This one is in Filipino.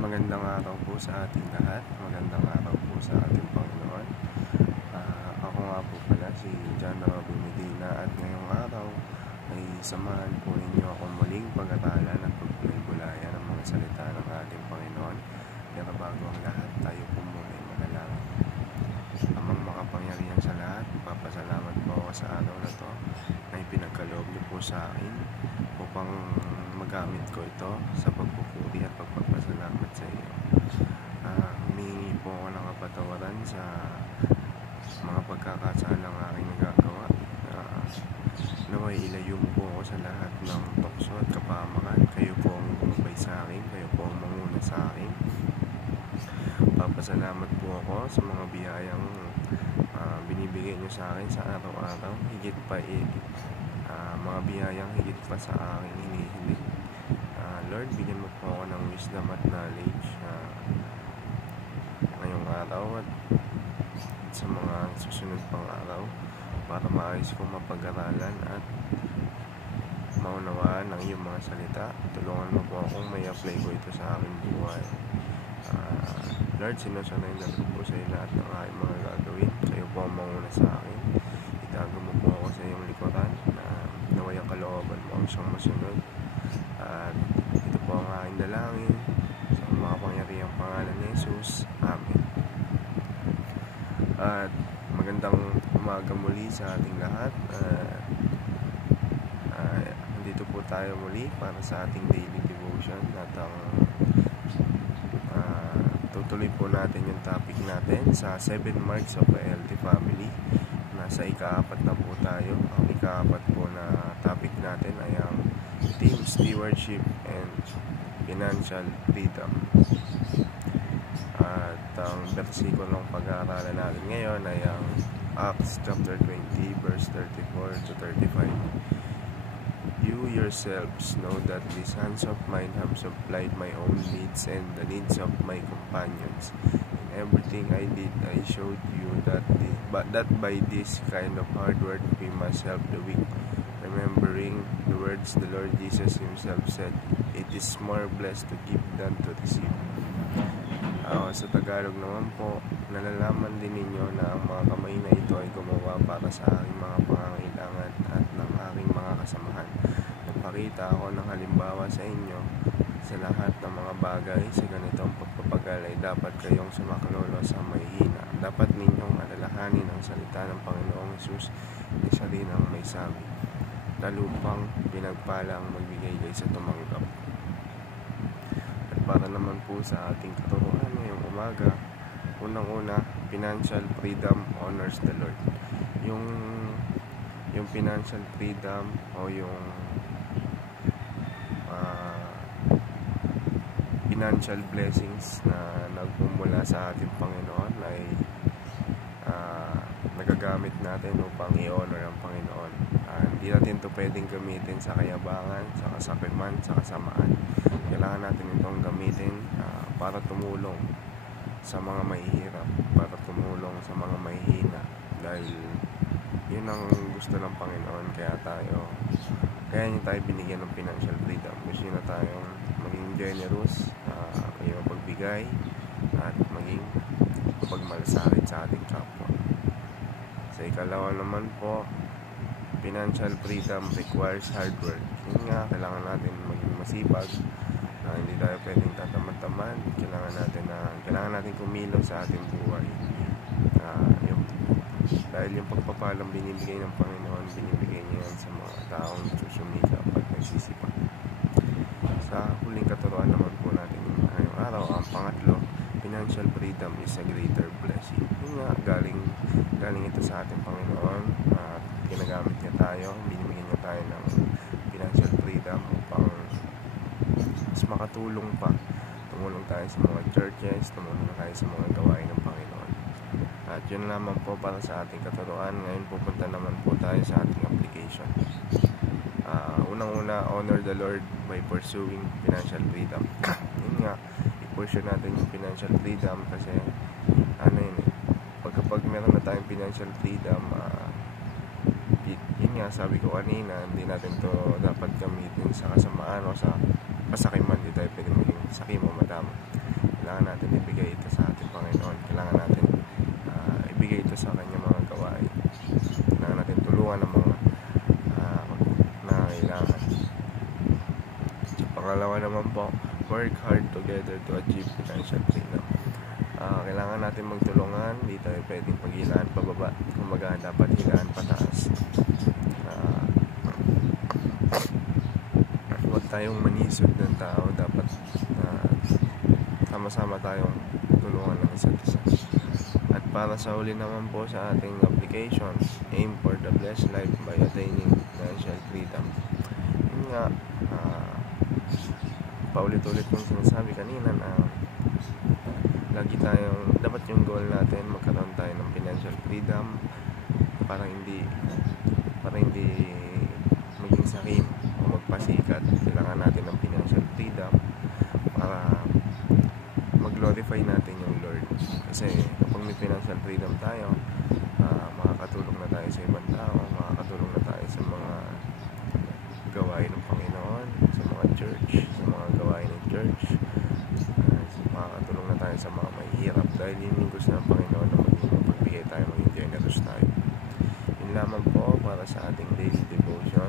Magandang araw po sa ating lahat. Magandang araw po sa ating Panginoon. Ako nga po pala si John Robin Medina at ngayong araw ay samahan po ninyo ako muling pag-aralan at pagbulay-bulayan ng mga salita ng ating Panginoon. Pero bago ang lahat, tayo po muna ay manalangin. Amang makapangyarihan sa lahat, papasalamat po ako sa araw na to na ipinagkaloob niyo po sa akin upang magamit ko ito sa pagpupuri at pagpapasalamat sa iyo. Humingi po ako ng kapatawaran sa mga pagkakasalang aking nagagawa. Naway ilayo mo po ako sa lahat ng tukso at kapamakan. Kayo po ang gumabay sa akin, kayo po ang manguna sa akin. Papasalamat po ako sa mga biyayang binibigay niyo sa akin sa araw-araw. Higit pa mga biyayang higit pa sa aking hinihiling. Lord, bigyan mo po ako ng wisdom at knowledge ngayong araw at sa mga susunod pang araw para maayos kong mapag-aralan at maunawaan ang iyong mga salita. Tulungan mo po akong may apply ko ito sa aking buhay. Lord, sinusunay na po sa iyo lahat ng aking mga gagawin. Kayo po ang manguna sa akin. Itago mo po ako sa iyong likuran na naway ang kalooban mo ang siyang masunod. At ito po ang aking dalangin sa makapangyarihang pangalan ni Jesus. Amen. At magandang umaga muli sa ating lahat. Nandito po tayo muli para sa ating daily devotion at tutuloy po natin yung topic natin sa 7 marks of a healthy family. Nasa ika-4 na po tayo. Ang ika-4 po na topic natin ay ang team stewardship and financial freedom. At ang versikulong pag-aaralan natin ngayon ay ang Acts chapter 20 verse 34 to 35. You yourselves know that these hands of mine have supplied my own needs and the needs of my companions. In everything I did, I showed you that by this kind of hard work we must help the weak, remembering the words the Lord Jesus himself said, "It is more blessed to give than to receive." Sa Tagalog naman po, nalalaman din ninyo na ang mga kamay na ito ay gumawa para sa aking mga pangangailangan at ng aking mga kasamahan. Nagpakita ako ng halimbawa sa inyo sa lahat ng mga bagay. Sa ganitong pagpapagal ay dapat kayong sumaklolo sa mahihina. Dapat ninyong alalahanin ang salita ng Panginoong Hesus na siya rin ang may sabi, "Talupang pinagpala ang magbigay sa tumanggap." At para naman po sa ating katuruan ngayong umaga, unang-una, financial freedom honors the Lord. Yung financial freedom o yung financial blessings na nagmumula sa ating Panginoon ay nagagamit natin upang i-honor ang Panginoon. Hindi natin ito pwedeng gamitin sa kayabangan, sa kasakiman, sa kasamaan. Kailangan natin itong gamitin para tumulong sa mga mahihirap, para tumulong sa mga mahihina, dahil yun ang gusto ng Panginoon. Kaya niya tayo binigyan ng financial freedom. Gusto niya tayong maging generous, maging mapagbigay at maging mapagmalasakit sa ating kapwa. Sa ikalawa naman po, financial freedom requires hard work. Yun nga, kailangan natin maging masipag. Hindi tayo pwedeng tatamad-tamad. Kailangan natin kumilos sa ating buhay. Dahil yung pagpapalang binibigay ng Panginoon, binibigay niya yan sa mga taong susumikap at nagsisipag. Sa huling katuruan naman po natin ngayong araw, ang pangatlo, financial freedom is a greater blessing. Yun nga, galing ito sa ating Panginoon at ginagamit niya tayo, binibigyan niya tayo ng financial freedom upang mas makatulong pa. Tumulong tayo sa mga churches, tumulong tayo sa mga gawain ng Panginoon. At yun naman po para sa ating katuruan. Ngayon pupunta naman po tayo sa ating application. Unang-una, honor the Lord by pursuing financial freedom. Yun nga, i-pursue natin yung financial freedom kasi kapag meron na tayong financial freedom, yun nga, sabi ko kanina, hindi natin to dapat gamitin sa kasamaan o sa kasakiman. Hindi tayo pwede maging sakim o madama. kailangan natin ibigay ito sa ating Panginoon. Kailangan natin ibigay ito sa kanyang mga gawain. Kailangan natin tulungan ng mga nangangailangan. Pangalawa naman po, work hard together to achieve financial freedom. Kailangan natin magtulungan, hindi tayo pwedeng paghilaan pababa, kumbaga dapat hilaan pataas. Huwag tayong manisod ng tao, dapat sama-sama tayong tulungan ng isa't isa. At para sa huli naman po sa ating application, aim for the blessed life by attaining financial freedom. Yun nga, paulit-ulit kong sinasabi kanina na lagi tayong, dapat yung goal natin magkaroon tayo ng financial freedom para hindi maging sakim o magpasikat. Kailangan natin ng financial freedom para mag-glorify natin yung Lord. Kasi kapag may financial freedom tayo, makakatulong na tayo sa ibang tao, makakatulong na tayo sa mga gawain ng Panginoon, sa mga church, sa mga gawain ng church, makakatulong na tayo sa mga mahihirap dahil yun yung gusto ng Panginoon na magbigay tayo, maging generous tayo. Yun lamang po para sa ating daily devotion.